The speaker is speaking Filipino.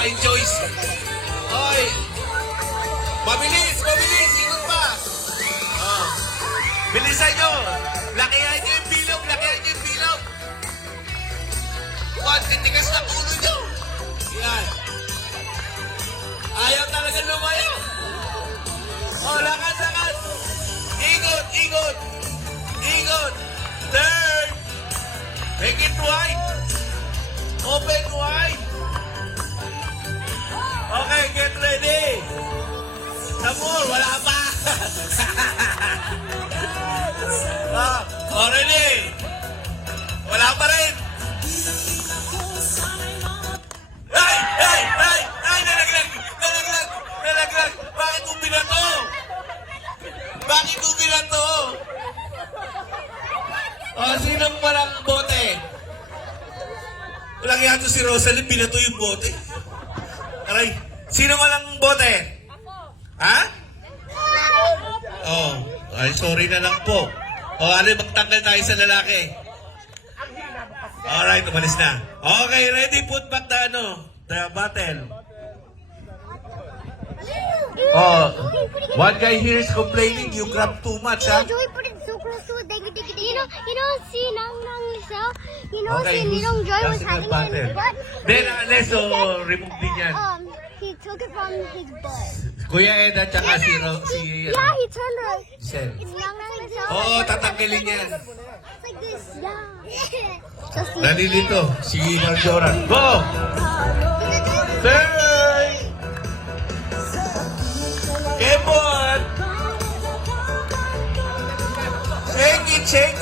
kay Joyce. Oy. Mabilis, mabilis. Ikot pa. Oh. Bilisan nyo. Lakihan nyo yung bilog. Lakihan nyo yung bilog. Juan, titigas na ulo nyo. Yan. Ayaw talaga lumayo. Oh, lakas, lakas. Ikot, ikot. Ikot. Turn. Make it wide. Open wide. Okay, get ready. Sabor, wala pa. Ready. Wala pa rin. Ay! Ay! Ay! Ay! Nalaglag! Nalaglag! Nalaglag! Bakit mo binato? Bakit mo binato? Sinong walang bote? Walang yato si Rosalie, binato yung bote. Aray, sino walang bote? Ha? Oh, ay sorry na lang po. Ali, magtanggal tayo sa lalaki. Alright, umalis na. Okay, ready? Put back the button. One guy here is complaining you grab too much, ha? Joey put it so close to it. See Nang Lisel? Okay, see Ninong Joy was that's a good hiding in his button. butt? Then, remove din yan. He took it from his butt. Kuya Ed at saka si Yeah, he turned around. Sel. It's Nang Lisel. Oo, tatanggalin yan. It's like this. Yeah. Just see. Nalilito, si Marjoran. Go! Turn! Kebon! Shake it, shake